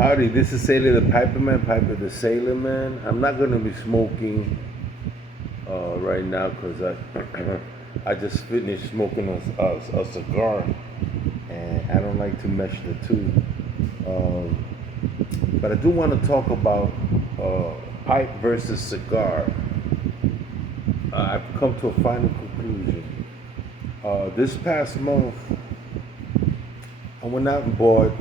Howdy, this is Sailor the Piperman, Piper the Sailor Man. I'm not going to be smoking right now because I just finished smoking a cigar and I don't like to mesh the two. Um, but I do want to talk about pipe versus cigar. I've come to a final conclusion. This past month, I went out and bought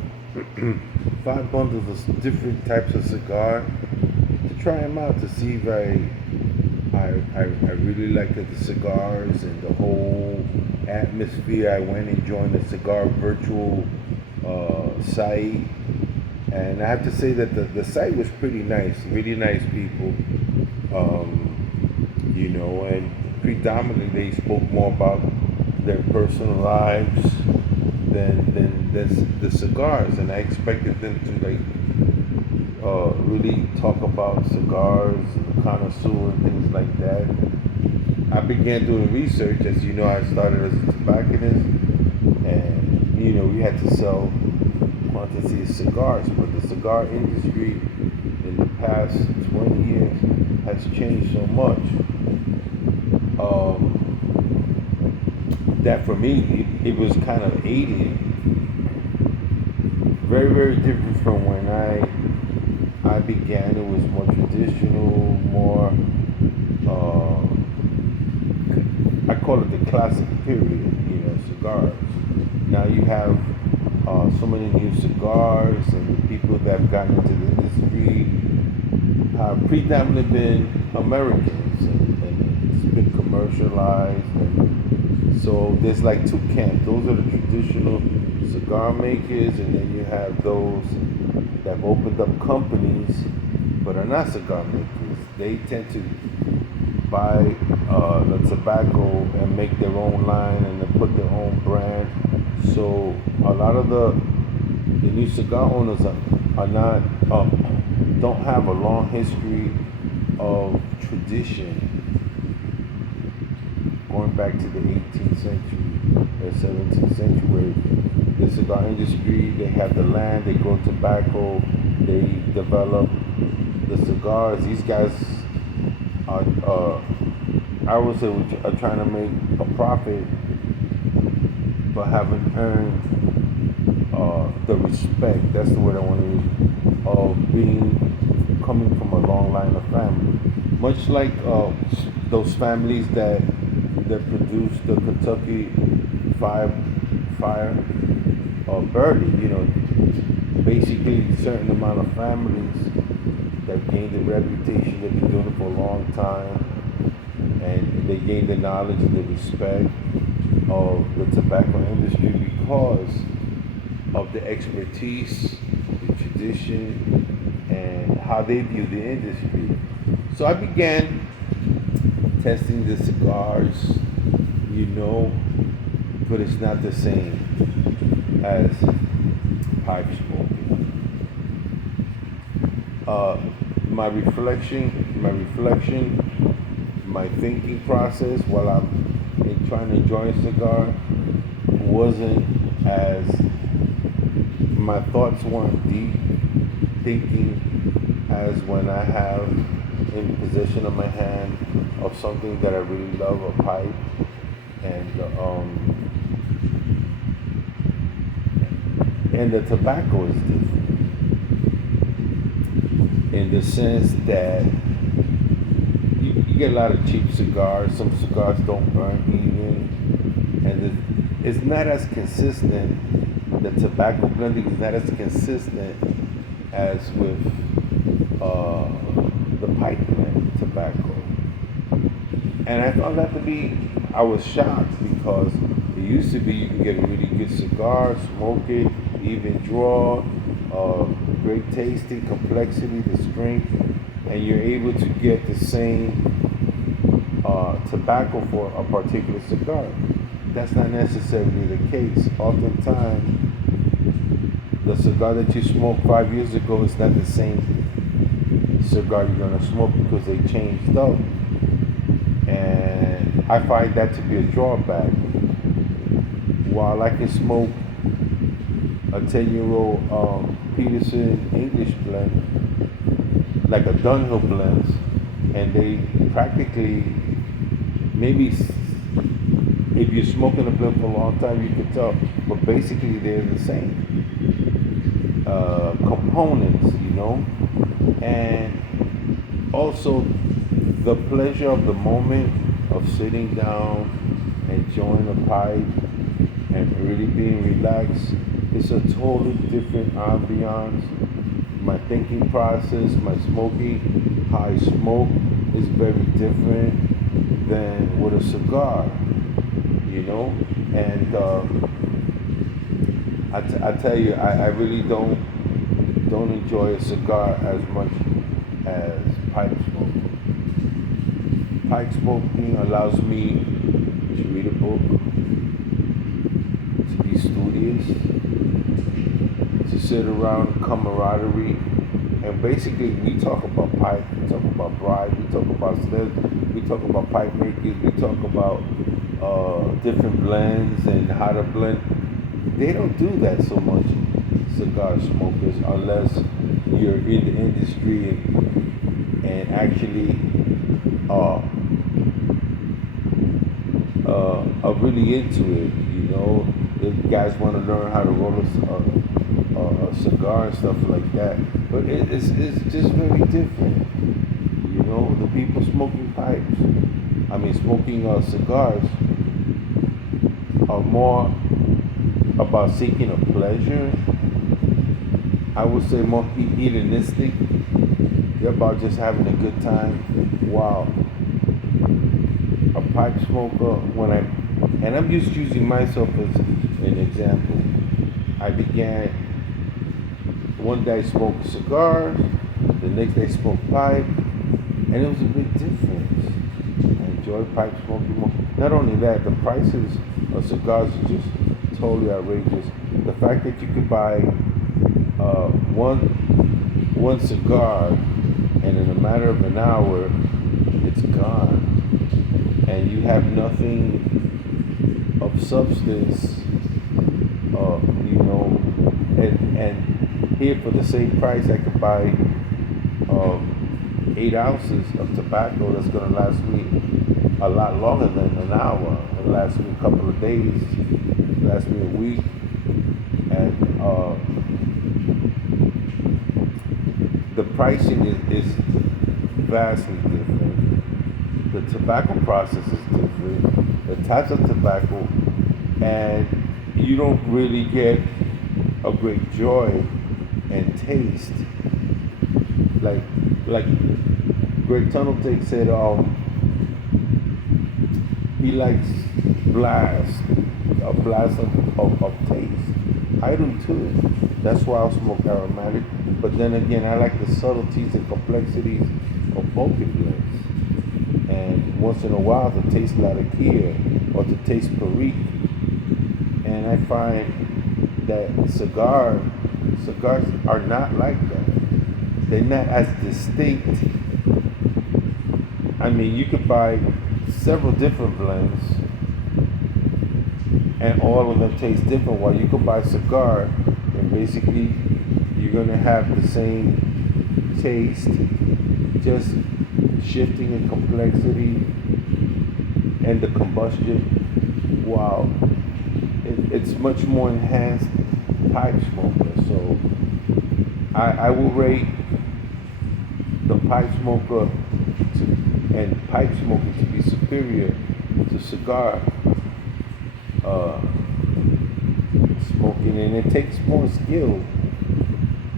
5 bundles of different types of cigar to try them out to see if I really liked the cigars and the whole atmosphere. I went and joined the cigar virtual site, and I have to say that the site was pretty nice, really nice people. And predominantly they spoke more about their personal lives than the cigars, and I expected them to really talk about cigars and connoisseur and things like that. I began doing research. As you know, I started as a tobacconist, and we had to sell quantity of cigars. But the cigar industry in the past 20 years has changed so much that for me it was kind of alien, very very different from when I began. It was more traditional, more I call it the classic period, cigars. Now you have so many new cigars, and the people that have gotten into the industry have predominantly been Americans, and it's been commercialized. And so there's like two camps. Those are the traditional cigar makers, and then you have those that have opened up companies but are not cigar makers. They tend to buy the tobacco and make their own line and then put their own brand. So a lot of the new cigar owners are not don't have a long history of tradition going back to the 18th century or 17th century, where the cigar industry, they have the land, they grow tobacco, they develop the cigars. These guys are I would say, are trying to make a profit, but haven't earned the respect. That's the word I want to use, of coming from a long line of family. Much like those families that produced the Kentucky Fire Birdie. Basically a certain amount of families that gained a reputation. They've been doing it for a long time, and they gained the knowledge and the respect of the tobacco industry because of the expertise, the tradition, and how they view the industry. So I began testing the cigars, but it's not the same as pipe smoking. My thinking process while I'm trying to enjoy a cigar wasn't as, my thoughts weren't deep thinking as when I have in possession of my hand of something that I really love, a pipe, and the tobacco is different in the sense that you get a lot of cheap cigars. Some cigars don't burn even, and it's not as consistent. The tobacco blending is not as consistent as with the pipe blend tobacco. And I found that to be, I was shocked because it used to be you can get a really good cigar, smoke it, even draw, great tasting, complexity, the strength, and you're able to get the same tobacco for a particular cigar. That's not necessarily the case. Oftentimes, the cigar that you smoked 5 years ago is not the same cigar you're going to smoke because they changed up. And I find that to be a drawback. While I can smoke a 10-year-old Peterson English blend, like a Dunhill blends, and they practically maybe if you're smoking a blunt for a long time, you can tell, but basically they're the same components, and also the pleasure of the moment of sitting down, enjoying a pipe, and really being relaxed. It's a totally different ambiance. My thinking process, my smoking, how I smoke is very different than with a cigar, you know? And I tell you, I really don't enjoy a cigar as much as pipe smoking. Pipe smoking allows me to read a book, to be studious, to sit around camaraderie, and basically we talk about pipe, we talk about bribe, we talk about steps, we talk about pipe makers, we talk about different blends and how to blend. They don't do that so much, cigar smokers, unless you're in the industry and actually uh, are really into it. The guys want to learn how to roll a cigar and stuff like that. But it's just very different. The people smoking pipes, smoking cigars, are more about seeking a pleasure. I would say more hedonistic. They're about just having a good time. Wow. A pipe smoker, and I'm just using myself as an example. I began, one day I smoked cigars, the next day I smoked pipe, and it was a big difference. I enjoy pipe smoking more. Not only that, the prices of cigars are just totally outrageous. The fact that you could buy one cigar, and in a matter of an hour, it's gone, and you have nothing of substance, and here for the same price, I could buy 8 ounces of tobacco that's going to last me a lot longer than an hour. It'll last me a couple of days, it'll last me a week, and the pricing is vastly different. The tobacco process is different. The types of tobacco, and you don't really get a great joy and taste. Like Greg Tunneltake said, he likes a blast of taste. I do too. That's why I'll smoke aromatic. But then again, I like the subtleties and complexities of bulky blends. And once in a while, to taste Latakia or to taste Perique. And I find that cigars are not like that. They're not as distinct. You could buy several different blends and all of them taste different. While you could buy a cigar and basically you're gonna have the same taste, just shifting in complexity and the combustion. Wow, it's much more enhanced pipe smoker. So I will rate the pipe smoker and pipe smoking to be superior to cigar smoking, and it takes more skill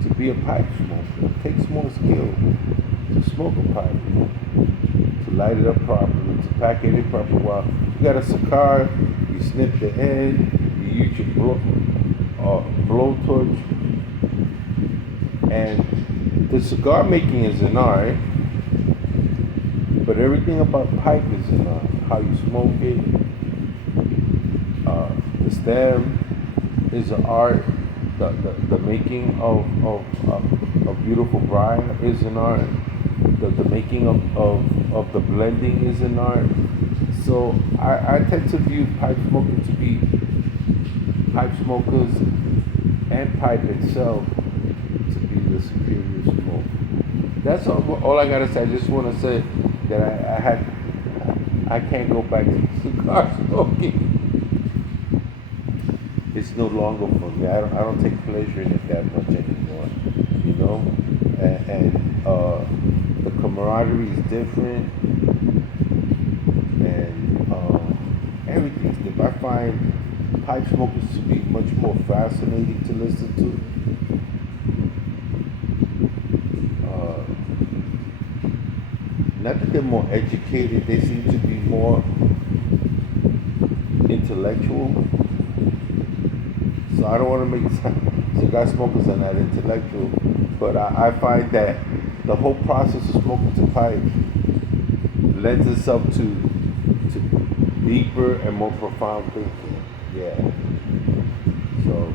to be a pipe smoker. It takes more skill to smoke a pipe, to light it up properly, to pack it in properly. While you got a cigar, you snip the end, you use your blowtorch, and the cigar making is an art, but everything about pipe is an art. How you smoke it, the stem is an art. The making of a beautiful briar is an art. The making of the blending is an art. So I tend to view pipe smoking to be pipe smokers and pipe itself to be the superior smoke. That's all I gotta say. I just want to say that I can't go back to cigar smoking. It's no longer for me. I don't take pleasure in it that much anymore. You know, and the camaraderie is different, and everything's different. I find pipe smokers to be much more fascinating to listen to. Not that they're more educated, they seem to be more intellectual. So I don't want to make it sound cigar smokers are not intellectual, but I find that the whole process of smoking to pipe lends itself to deeper and more profound thinking. Yeah. So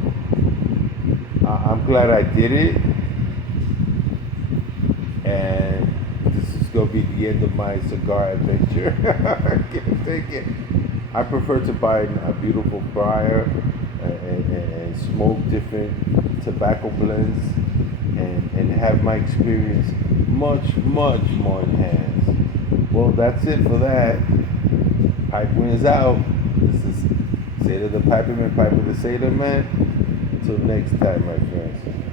I'm glad I did it, and this is gonna be the end of my cigar adventure. I can't take it. I prefer to buy a beautiful briar and smoke different tobacco blends and have my experience much more enhanced. Well, that's it for that. Pipe wins out. This is Say to the Piperman, Piper the Sailor Man. Until next time, my friends.